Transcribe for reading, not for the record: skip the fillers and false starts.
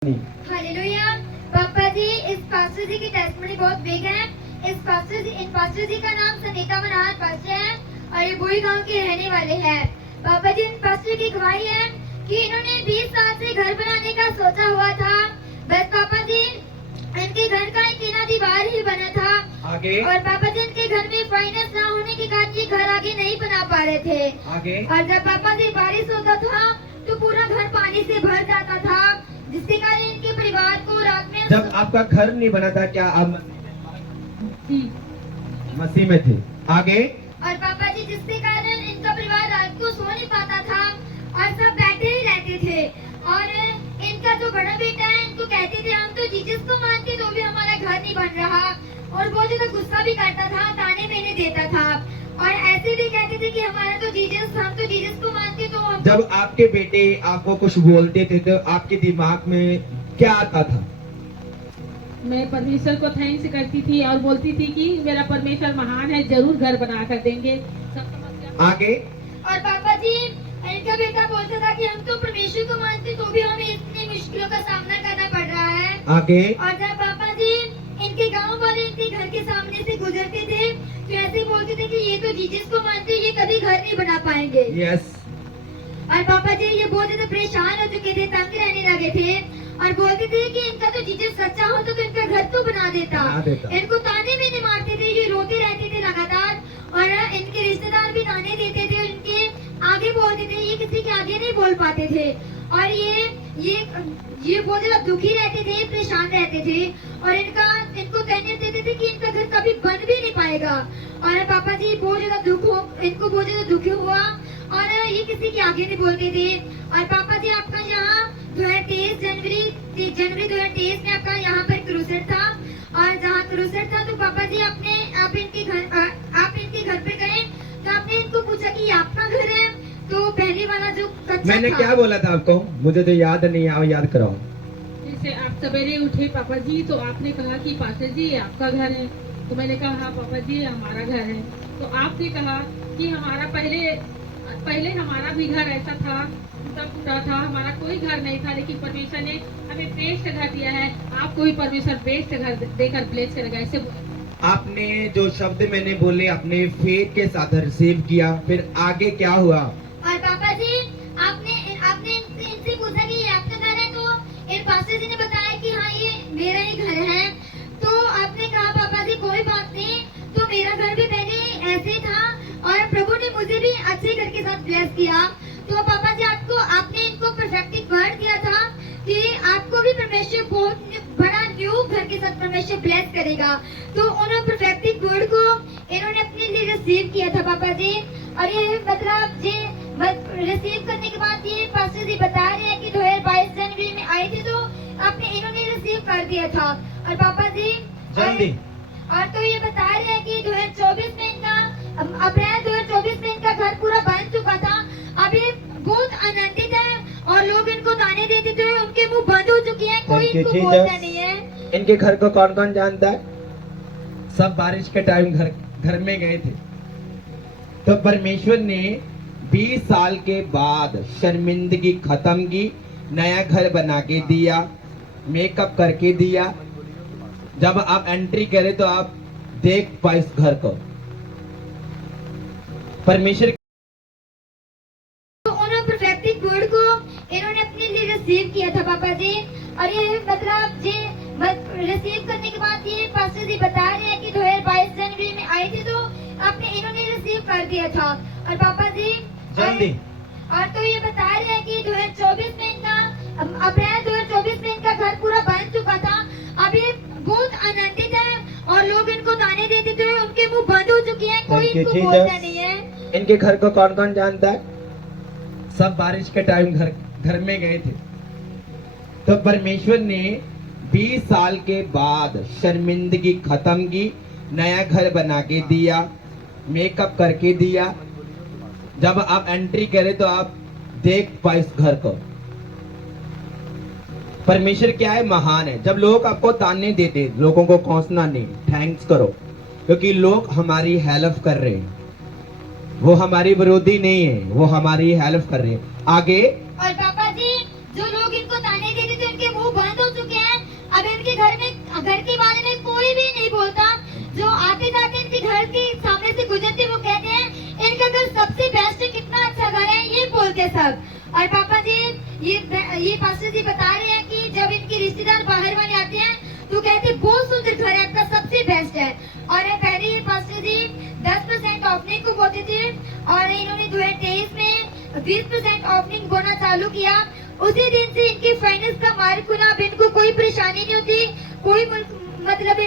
Hallelujah. पापा जी, इस pastor जी की टेस्टमनी बहुत बिग है। इन पास्टर जी का नाम सनीता मनाहत पास्टर है और ये बुई गांव के रहने वाले हैं। पापा जी, इन पास्टर की गवाही है कि इन्होंने 20 साल से घर बनाने का सोचा हुआ था। बस पापा जी, इनके घर का एक टीना दीवार ही बना था आगे और पापा जी इनके घर में फाइनेंस ना होने के कारण ये घर आगे नहीं बना पा रहे थे। आगे और जब पापा जी बारिश होता था तो पूरा घर पानी से भर जाता था, जिसके कारण इनके परिवार को रात में जब आपका घर नहीं बना था, क्या आप मसीह में थे? आगे और पापा जी, जिसके कारण इनका परिवार रात को सो नहीं पाता था और सब बैठे ही रहते थे। और इनका जो बड़ा बेटा है, इनको कहते थे हम तो जीसस को मानते तो भी हमारा घर नहीं बन रहा, और वो जो तो गुस्सा भी करता था, ताने मैंने देता था और ऐसे भी कहते थे कि हमारा तो जीसस, हम तो जीसस को मानते तो हम। जब आपके बेटे आपको कुछ बोलते थे तो आपके दिमाग में क्या आता था? मैं परमेश्वर को थैंक्स करती थी और बोलती थी कि मेरा परमेश्वर महान है, जरूर घर बना कर देंगे। सब समस्या आगे और पापा जी, इनका बेटा बोलता था कि हम तो परमेश्वर को मानते तो भी हमें इतनी मुश्किलों का सामना करना पड़ रहा है। आगे और जब पापा जी इनके गांव वाले इनके घर के सामने से गुजरते थे तो ऐसे बोलते थे कि ये तो जीसस को मानते, ये कभी घर नहीं बना पाएंगे। यस और पापा जी ये बहुत ज्यादा परेशान हो चुके थे, तंग रहने लगे थे और बोलते थे कि इनका तो जीसस सच्चा हो तो इनका घर तो बना देता। इनको ताने मैंने मारते थे, ये रोते रहते थे लगातार और इनके रिश्तेदार भी ताने देते थे, इनके आगे बोलते थे, ये किसी के आगे नहीं बोल पाते थे और ये बहुत ज्यादा दुखी रहते थे, परेशान रहते थे और इनको कहने देते थे कि इनका घर कभी बन भी नहीं पाएगा। और पापा जी इनको बहुत ज्यादा दुख हुआ और ये किसी के आगे नहीं बोलते थे। और पापा जी आपका यहाँ 2023 जनवरी 2023 में आपका यहाँ पर क्रूसेड था और जहाँ क्रूसेड था तो पापा जी आप इनके घर पे गए तो आपने इनको पूछा कि ये आपका घर है, तो पहले वाला जो कच्चा मैंने था, क्या बोला था आपको? मुझे तो याद नहीं है, याद कराओ। जैसे आप सवेरे उठे पापा जी तो आपने कहा कि पास्टर जी आपका घर है, तो मैंने कहा हाँ पापा जी हमारा घर है। तो आपने कहा कि हमारा पहले हमारा भी घर ऐसा था, टूटा था, हमारा कोई घर नहीं था, लेकिन परमेश्वर ने हमें बेस्ट घर दिया है, आपको भी परमेश्वर बेस्ट घर देकर ब्लेस करेगा। ऐसे आपने जो शब्द मैंने बोले आपने फेथ के साथ रिसीव किया, फिर आगे क्या हुआ? और पापा जी आपने इनसे पूछा कि ये आपका घर है, तो इन पास्टर जी ने बताया कि हाँ ये मेरा ही घर है। तो आपने कहा पापा जी कोई बात नहीं, तो मेरा घर भी पहले ऐसे था और प्रभु ने मुझे भी अच्छे घर के साथ ब्लेस किया। तो पापा जी आपने इनको परफेक्ट वर्ड दिया था कि आपको भी परमेश्वर बहुत बड़ा न्यू घर के साथ परमेश्वर ब्लेस करेगा। तो उन्होंने परफेक्ट वर्ड को इन्होंने अपने लिए रिसीव किया था पापा जी। और ये मतलब जी रिसीव करने के बाद ये पास्टर जी बता रहे हैं कि 2022 जनवरी में आए थे तो इन्होंने रिसीव कर दिया था। और पापा जी जल्दी और तो ये बता रहे हैं कि 2024 में इनका अप्रैल 2024 में इनका घर पूरा बन चुका था। अभी बहुत आनंदित है और लोग इनको ताने देते थे, उनके मुंह बंद हो चुके हैं, कोई Thank you, इनको बोलता Jesus. नहीं है। इनके घर को कौन कौन जानता है? सब बारिश के टाइम घर में गए थे, तो परमेश्वर ने 20 साल के बाद शर्मिंदगी खत्म की, नया घर बना के दिया, मेकअप करके दिया। जब आप एंट्री करें तो आप देख पाए इस घर को। परमेश्वर तो उन्होंने परफेक्ट वर्ड को इन्होंने अपने लिए रिसीव किया था पापा जी। और ये मतलब जी रिसीव करने के बाद ये पास्टर जी बता रहे हैं कि 2022 जनवरी में आए थे तो इन्होंने रिसीव कर दिया था। और पापा जी जल्दी और तो ये बता रहे हैं कि 2024 में इनका अप्रैल 2024 में इनका घर पूरा बन चुका था। अभी बहुत आनंदित है और लोग इनको ताने देते थे, उनके मुंह बंद हो चुके हैं, कोई Thank you, इनको Jesus. बोलता नहीं है। इनके घर को कौन कौन जानता है? सब बारिश के टाइम घर में गए थे, तो परमेश्वर ने 20 साल के बाद शर्मिंदगी खत्म की, नया घर बना के दिया, मेकअप करके दिया। जब आप एंट्री करें तो आप देख पाए इस घर को। परमेश्वर क्या है? महान है। जब लोग आपको ताने देते, लोगों को कोसना नहीं, थैंक्स करो, क्योंकि लोग हमारी हेल्प कर रहे हैं, वो हमारी विरोधी नहीं है, वो हमारी हेल्प कर रहे हैं। आगे और पापा जी जो लोग इनको ताने देते थे उनके मुंह बंद तक। और पापा जी ये पास्टर जी बता रहे हैं कि जब इनके रिश्तेदार बाहर वाले आते हैं तो कहते बहुत सुंदर घर है आपका, सबसे बेस्ट है। और पहले ये पास्टर जी 10% ऑफनिंग को बोलते थे और इन्होंने 2023 में 20% ऑफनिंग बोना चालू किया। उसी दिन से इनकी फाइनेंस का मार्ग खुला। अब इनको कोई परेशानी नहीं होती, कोई मतलब